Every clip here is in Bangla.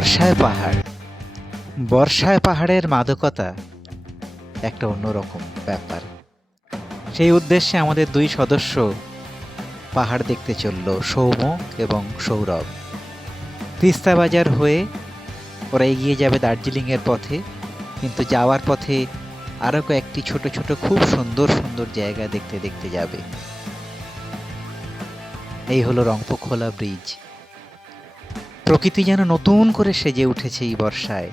বর্ষায় পাহাড়। বর্ষায় পাহাড়ের মাদকতা একটা অন্যরকম ব্যাপার। সেই উদ্দেশ্যে আমাদের দুই সদস্য পাহাড় দেখতে চলল সৌম এবং সৌরভ। তিস্তা বাজার হয়ে ওরা এগিয়ে যাবে দার্জিলিংয়ের পথে, কিন্তু যাওয়ার পথে আরও কয়েকটি ছোট ছোট খুব সুন্দর সুন্দর জায়গা দেখতে দেখতে যাবে। এই হলো রংপুখোলা ব্রিজ। প্রকৃতি যেন নতুন করে সেজে উঠেছে এই বর্ষায়।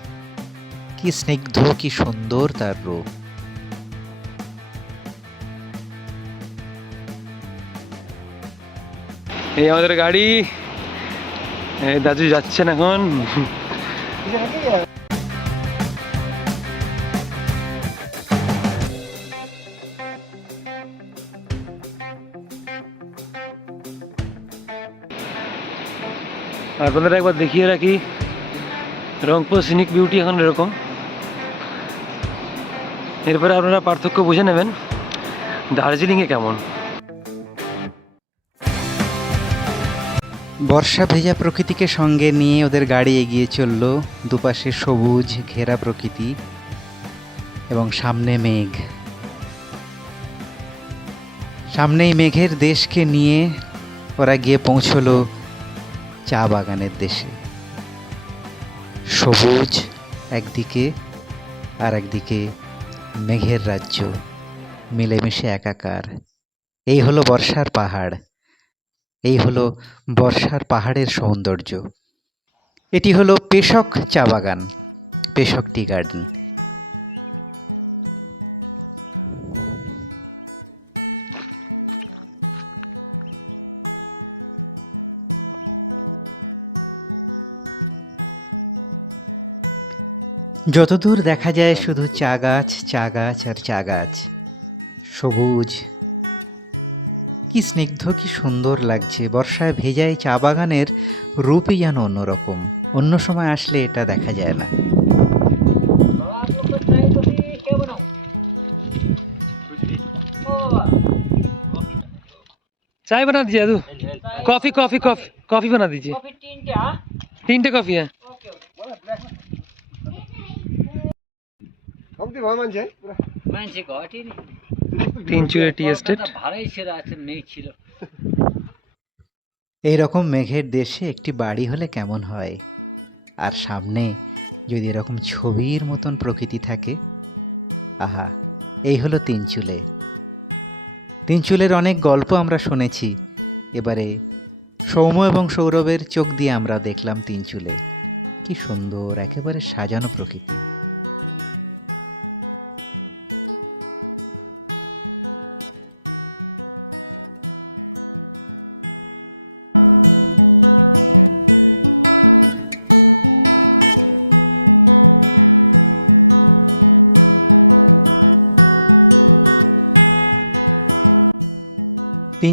কি স্নিগ্ধ কি সুন্দর তার রূপ। এই আমাদের গাড়ি এই দাদু যাচ্ছেন এখন। আপনাদের একবার দেখিয়ে রাখি, রংপুর সিনিক বিউটি এখন এরকম। এরপরে আপনারা পার্থক্য বুঝে নেবেন, দার্জিলিংয়ে কেমন। বর্ষা ভেজা প্রকৃতিকে সঙ্গে নিয়ে ওদের গাড়ি এগিয়ে চলল দুপাশে সবুজ ঘেরা প্রকৃতি এবং সামনে মেঘ। সামনেই মেঘের দেশকে নিয়ে ওরা গিয়ে পৌঁছলো চা বাগানের দেশে। সবুজ একদিকে আর একদিকে মেঘের রাজ্য, মিলেমিশে একাকার। এই হলো বর্ষার পাহাড়। এই হলো বর্ষার পাহাড়ের সৌন্দর্য। এটি হলো পেশক চা বাগান, পেশক টি গার্ডেন। যতদূর দেখা যায় শুধু চা গাছ চা গাছ আর চা গাছ। সবুজ। কি স্নিগ্ধ কি সুন্দর লাগছে। বর্ষায় ভেজায় চা বাগানের রূপই যেন অন্যরকম। অন্য সময় আসলে এটা দেখা যায় না। চাই বানা দিজিয়ে কফি কফি কফি কফি বানা দিজিয়ে হ্যাঁ? তিনটে কফি হ্যাঁ? এইরকম মেঘের দেশে একটি বাড়ি হলে কেমন হয়? আর সামনে যদি এরকম ছবির মতন প্রকৃতি থাকে? আহা এই হলো তিনচুলে তিনচুলের অনেক গল্প আমরা শুনেছি। এবারে সৌম্য এবং সৌরভের চোখ দিয়ে আমরা দেখলাম তিনচুলে কি সুন্দর একেবারে সাজানো প্রকৃতি।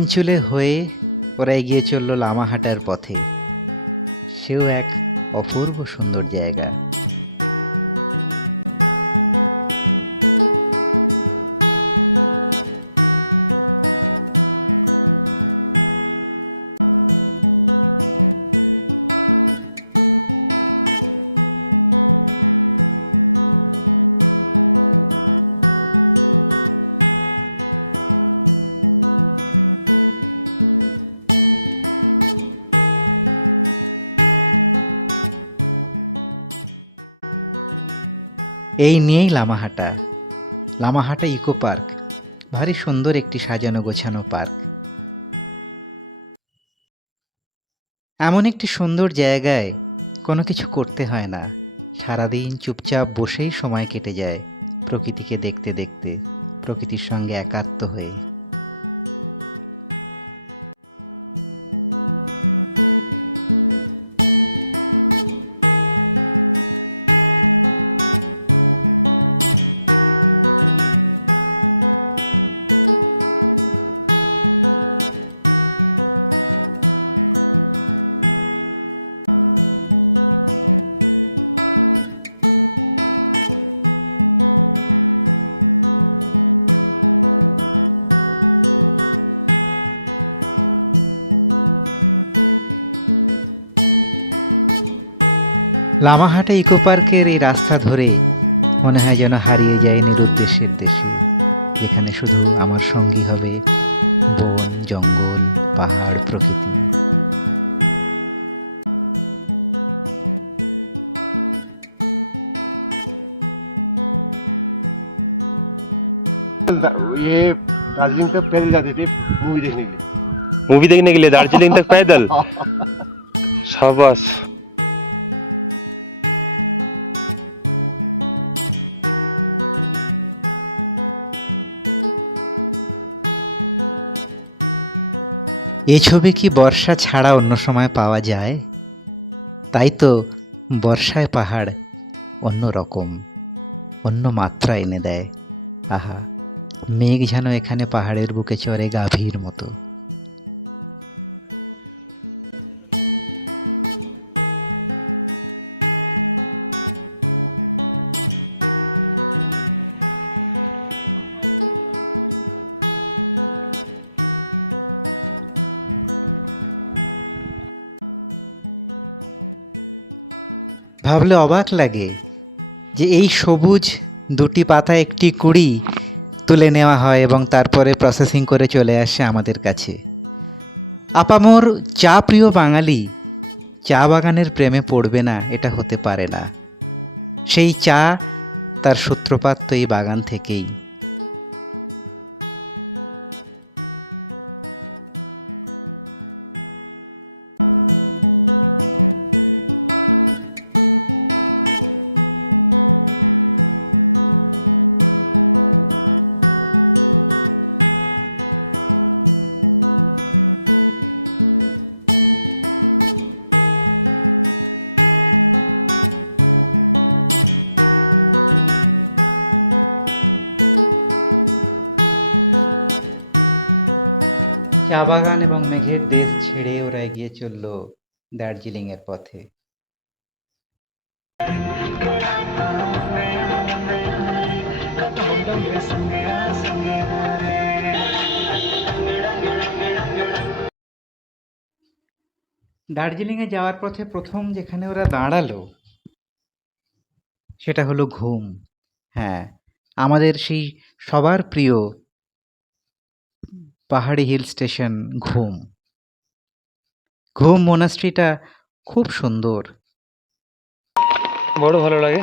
তিনচুলে হয়ে ওরা গিয়ে চলল লামাহাটার পথে। সেও এক অপূর্ব সুন্দর জায়গা। এই নিয়েই লামাহাটা। Lamahatta eco park. ভারী সুন্দর একটি সাজানো গোছানো পার্ক। এমন একটি সুন্দর জায়গায় কোনো কিছু করতে হয় না। সারাদিন চুপচাপ বসেই সময় কেটে যায় প্রকৃতিকে দেখতে দেখতে, প্রকৃতির সঙ্গে একাত্ম হয়ে। লামাহাটে ইকো পার্কের এই রাস্তা ধরে মনে হয় যেন হারিয়ে যায় নিরুদ্দেশের দেশে এখানে শুধু আমার সঙ্গী হবে বন জঙ্গল পাহাড় প্রকৃতি ये दार्जिलिंग तक पहले जाते थे मूवी देखने के लिए मूवी देखने के लिए दार्जिलिंग तक पैदल शाबाश এ ছবি কি বর্ষা ছাড়া অন্য সময় পাওয়া যায়? তাই তো বর্ষায় পাহাড় অন্য রকম, অন্য মাত্রা এনে দেয়। আহা, মেঘ যেন এখানে পাহাড়ের বুকে চড়ে গাভীর মতো। ভাবলে অবাক লাগে যে এই সবুজ দুটি পাতা একটি কুড়ি তুলে নেওয়া হয় এবং তারপরে প্রসেসিং করে চলে আসে আমাদের কাছে। আপামোর চা প্রিয় বাঙালি চা বাগানের প্রেমে পড়বে না, এটা হতে পারে না। সেই চা তার সূত্রপাত তো এই বাগান থেকেই। বাগান এবং মেঘের দেশ ছেড়ে ওরা এগিয়ে চলল দার্জিলিং এর পথে। দার্জিলিংয়ে যাওয়ার পথে প্রথম যেখানে ওরা দাঁড়াল, সেটা হলো ঘুম। হ্যাঁ আমাদের সেই সবার প্রিয় পাহাড়ি হিল স্টেশন ঘুম। ঘুম মোনাস্ট্রিটা খুব সুন্দর। বড় ভালো লাগে।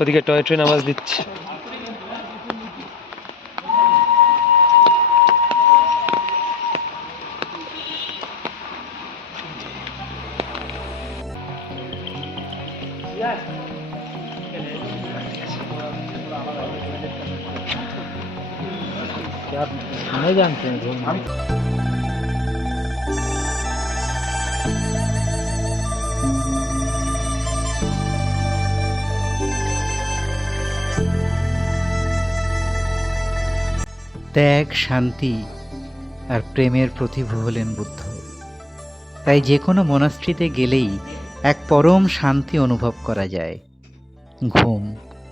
ওদিকে টয় ট্রেন আওয়াজ দিচ্ছে। नहीं जानते हैं घूमने ত্যাগ শান্তি আর প্রেমের প্রতিভূ হলেন বুদ্ধ তাই যে কোনো মনাস্ট্রিতে গেলেই এক পরম শান্তি অনুভব করা যায় ঘুম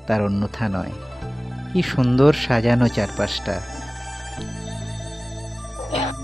তার অন্যথা নয় কি সুন্দর সাজানো চারপাশটা Yeah.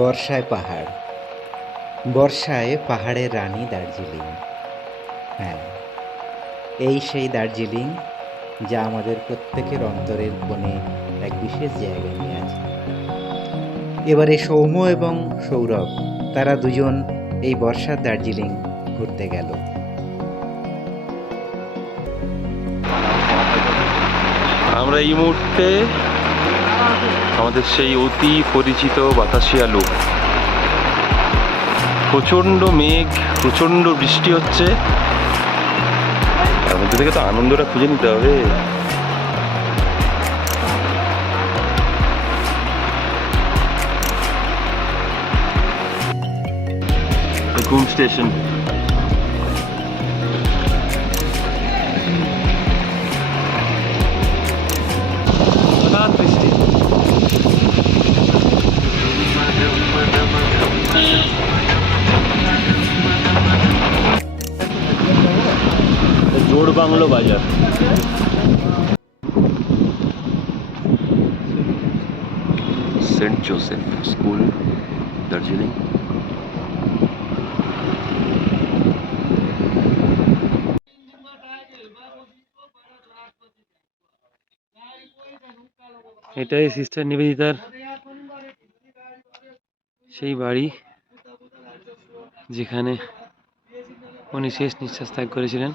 বর্ষায় পাহাড়। বর্ষায় পাহাড়ের রানী দার্জিলিং। হ্যাঁ এই সেই দার্জিলিং যা আমাদের প্রত্যেকের অন্তরের কোণে এক বিশেষ জায়গা নিয়ে আছে। এবারে সৌম্য এবং সৌরভ, তারা দুজন এই বর্ষার দার্জিলিং ঘুরতে গেল। আমরা এই মুহূর্তে আমাদের সেই অতি পরিচিত বাতাসিয়া লুক প্রচণ্ড মেঘ প্রচণ্ড বৃষ্টি হচ্ছে। তার মধ্যে থেকে তো আনন্দটা খুঁজে নিতে হবে। ঘুম স্টেশন। হঠাৎ বৃষ্টি। জোড় বাংলো বাজার সেন্ট জোসেফ স্কুল দার্জিলিং এটাই সিস্টার নিবেদিতার বাড়ি যেখানে উনি শেষ নিঃশ্বাস ত্যাগ করেছিলেন।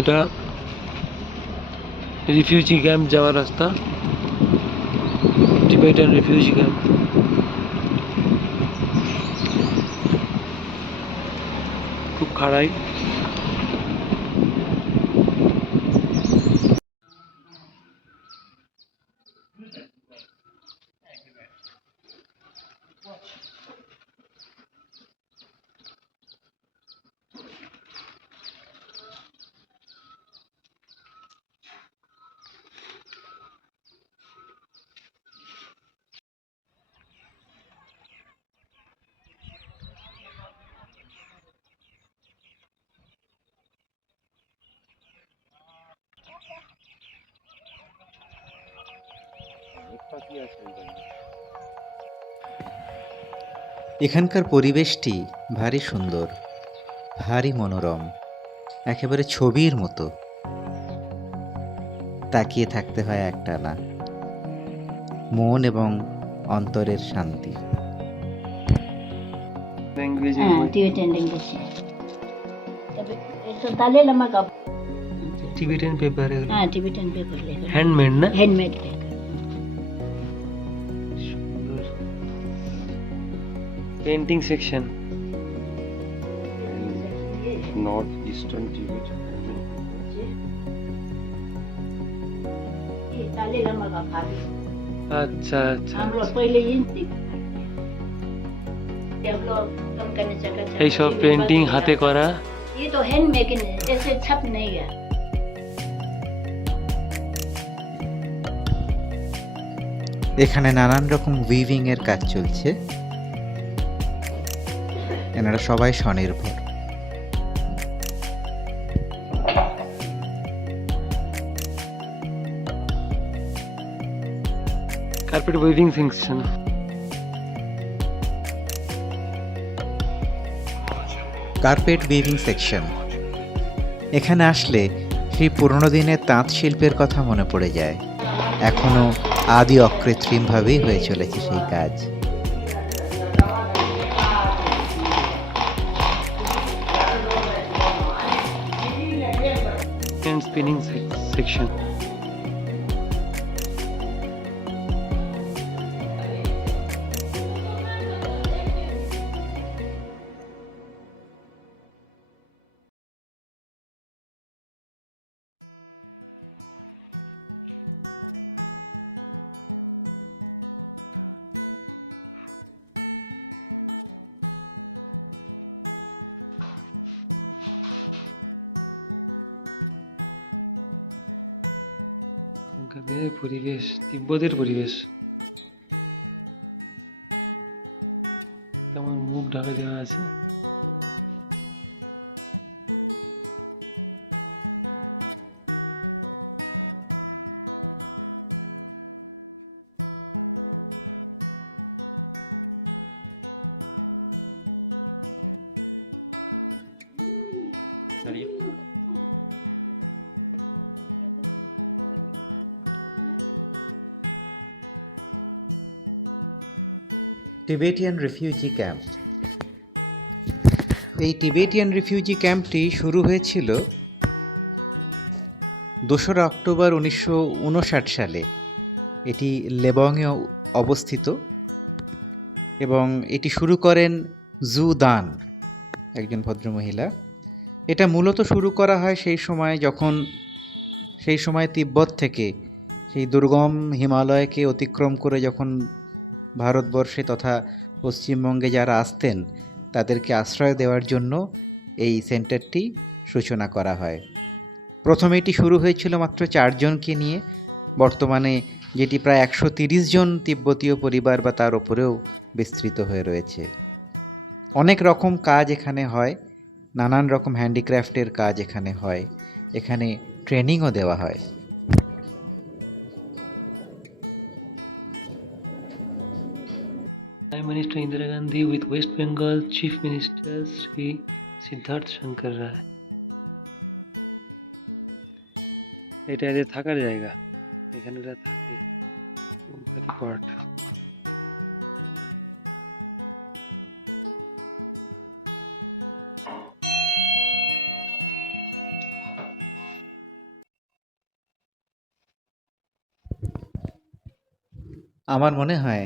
এটা রিফিউজি ক্যাম্প যাওয়ার রাস্তা। টিবেটান রিফিউজি ক্যাম্প খুব খাড়াই। এখানকার পরিবেশটি ভারী সুন্দর ভারী মনোরম একেবারে ছবির মতো। তাকিয়ে থাকতে হয় একটা না মন এবং অন্তরের শান্তি। ka. Tibetan paper. হ্যান্ডমেড না? Handmade Painting section north eastern Tibet ये dalil lama ka pagi. আচ্ছা আচ্ছা हम लोग पहले ये सीख हम लोग कम करने जगह এই সব পেন্টিং হাতে করা ये तो हैंड मेकिंग है ऐसे छप नहीं गया এখানে নানান রকম উইভিং এর কাজ চলছে এনারা সবাই স্বনির্ভর। Carpet weaving section carpet weaving section এখানে আসলে সেই পুরনো দিনের তাঁত শিল্পের কথা মনে পড়ে যায়। এখনও আদি অকৃত্রিমভাবেই হয়ে চলেছে সেই কাজ। Spinning section পরিবেশ তিব্বতের পরিবেশ টিবেটিয়ান রিফিউজি ক্যাম্প এই টিবেটিয়ান রিফিউজি ক্যাম্পটি শুরু হয়েছিল দোসরা অক্টোবর উনিশশো উনষাট সালে। এটি লেবংয়ে অবস্থিত এবং এটি শুরু করেন জু দান, একজন ভদ্রমহিলা। এটা মূলত শুরু করা হয় সেই সময় যখন, সেই সময় তিব্বত থেকে সেই দুর্গম হিমালয়কে অতিক্রম করে যখন ভারতবর্ষে তথা পশ্চিমবঙ্গে যারা আসতেন, তাদেরকে আশ্রয় দেওয়ার জন্য এই সেন্টারটি সূচনা করা হয়। প্রথমে এটি শুরু হয়েছিল মাত্র চারজনকে নিয়ে। বর্তমানে যেটি প্রায় একশো জন তিব্বতীয় পরিবার বা তার উপরেও বিস্তৃত হয়ে রয়েছে। অনেক রকম কাজ এখানে হয়, নানান রকম হ্যান্ডিক্রাফটের কাজ এখানে হয়। এখানে ট্রেনিংও দেওয়া হয়। Gandhi with West Bengal Chief Minister Sri Siddharth Shankar Rai. এটা এদের থাকার জায়গা এখানে আমার মনে হয়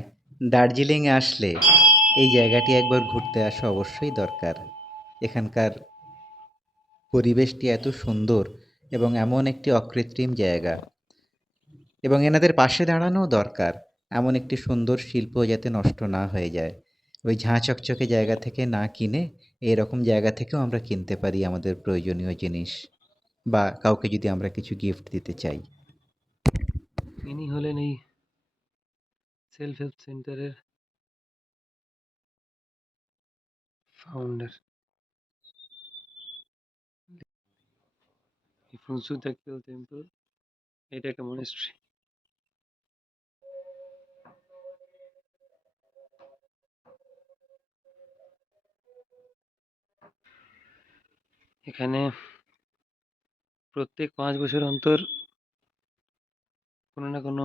দার্জিলিংয়ে আসলে এই জায়গাটি একবার ঘুরতে আসা অবশ্যই দরকার। এখানকার পরিবেশটি এত সুন্দর এবং এমন একটি অকৃত্রিম জায়গা। এবং এনাদের পাশে দাঁড়ানোও দরকার, এমন একটি সুন্দর শিল্প যাতে নষ্ট না হয়ে যায়। ওই ঝাঁ চকচকে জায়গা থেকে না কিনে এরকম জায়গা থেকেও আমরা কিনতে পারি আমাদের প্রয়োজনীয় জিনিস বা কাউকে যদি আমরা কিছু গিফট দিতে চাই। ইনি হলেন এই সেলফ হেল্প সেন্টারের ফাউন্ডার ফুনসু টেম্পল টেম্পল এটা একটা মনেস্ট্রি এখানে প্রত্যেক পাঁচ বছর অন্তর কোনো না কোনো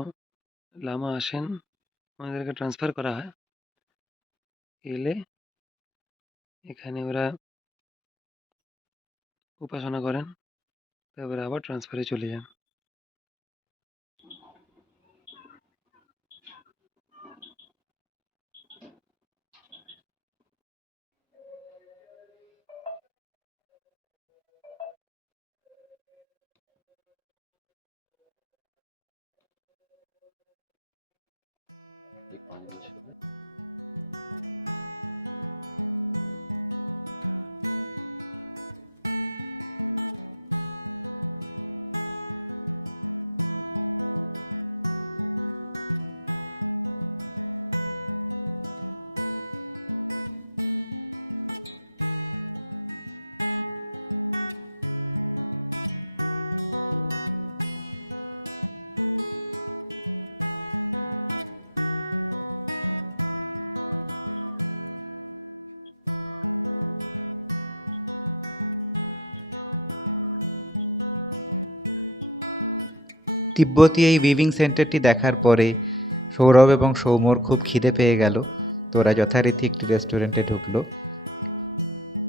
লামা আসেন। ওনাদেরকে ট্রান্সফার করা হয়। এলে এখানে ওরা উপাসনা করেন তারপরে আবার ট্রান্সফারে চলে যান। তিব্বতী এই উইভিং সেন্টারটি দেখার পরে সৌরভ এবং সৌমর খুব খিদে পেয়ে গেল। তোরা যথারীতি একটি রেস্টুরেন্টে ঢুকলো।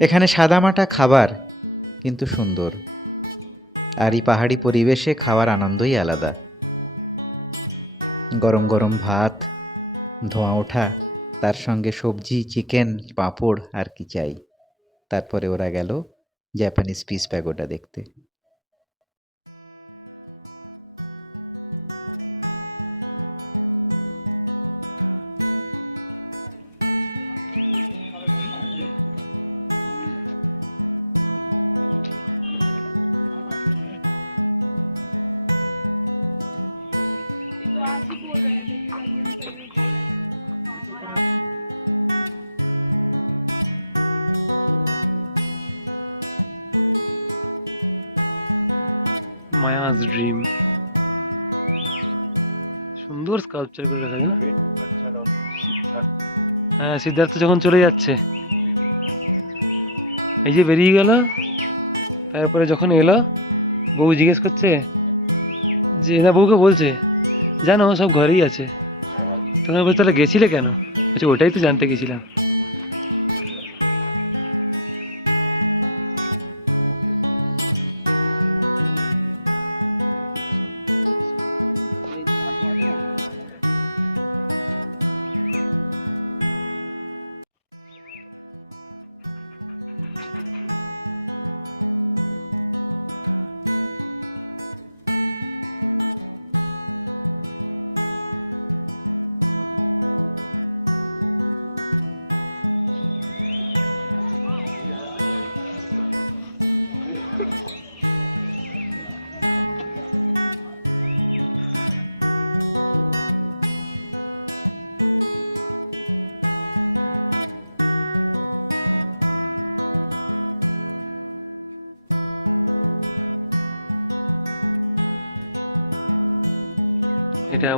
এখানে সাদামাটা খাবার, কিন্তু সুন্দর। আর এই পাহাড়ি পরিবেশে খাওয়ার আনন্দই আলাদা। গরম গরম ভাত, ধোঁয়া ওঠা, তার সঙ্গে সবজি, চিকেন, পাঁপড় আর কি চাই। তারপরে ওরা গেল জাপানিজ পিস প্যাগোডা দেখতে। করে রাখা হ্যাঁ সিদ্ধার্থ যখন চলে যাচ্ছে, এই যে বেরিয়ে গেল, তারপরে যখন এলো, বউ জিজ্ঞেস করছে যে না বউকে বলছে, জানো, সব ঘরেই আছে। তখন বলতে গেছিলে কেন? ওটাই তো জানতে গেছিলাম।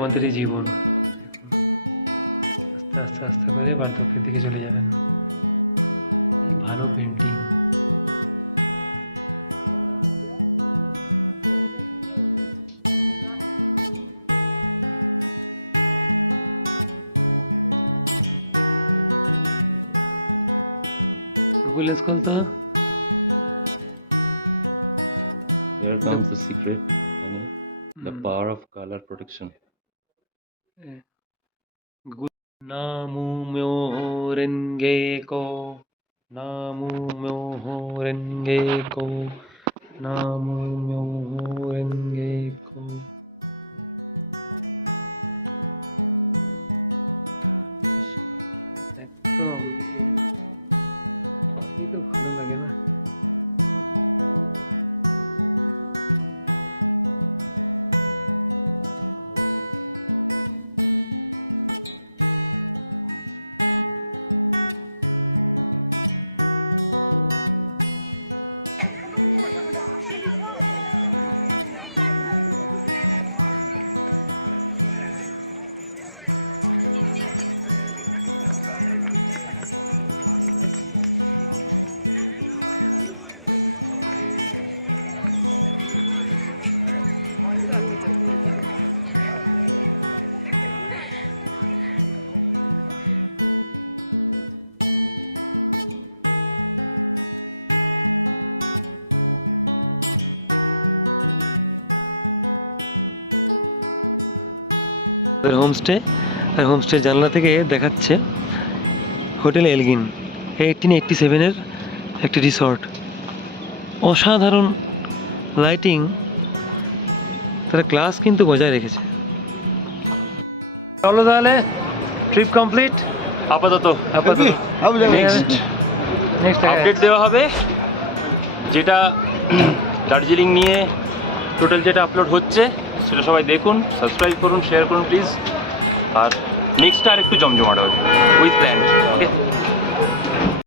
আমাদেরই জীবন আস্তে আস্তে আস্তে করে বার্ধক্যের দিকে চলে যাবেন কি ভালো পেন্টিং গুগল স্কুল তো Here comes the secret. The power of color protection. नामु म्यो रिंगे को नामुम्योरिन्गे को नामुम्योरिन्गे হোমস্টে আর হোমস্টে জানলা থেকে দেখাচ্ছে হোটেল এলগিন। এইটিন এইটটি সেভেনের একটি রিসর্ট অসাধারণ লাইটিং তারা ক্লাস কিন্তু বজায় রেখেছে। চলো তাহলে ট্রিপ কমপ্লিট আপাতত আপাতত। নেক্সট নেক্সট আপডেট দেওয়া হবে যেটা দার্জিলিং নিয়ে টোটাল যেটা আপলোড হচ্ছে। সেটা সবাই দেখুন সাবস্ক্রাইব করুন শেয়ার করুন প্লিজ আর নেক্সটটা আর একটু জমজমাট হবে। With plan okay